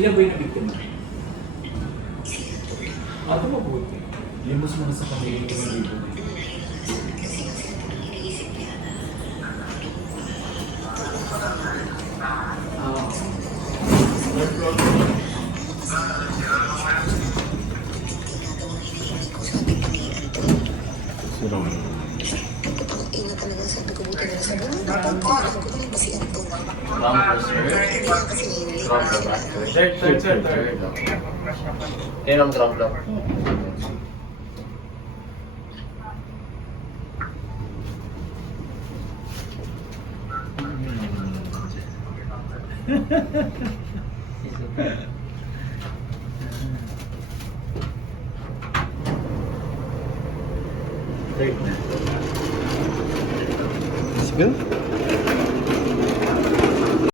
Ilan ba yung nabiktima? Ito mabuti. Limos mo na sa pamilya ko ng libo. Sirong. Ina talaga sabi ko buti na sa buhay. Napagkakaroon ko naman ba si Anton? Hindi lang kasi nililate na sila. Third. Yan ang ground floor. Sige.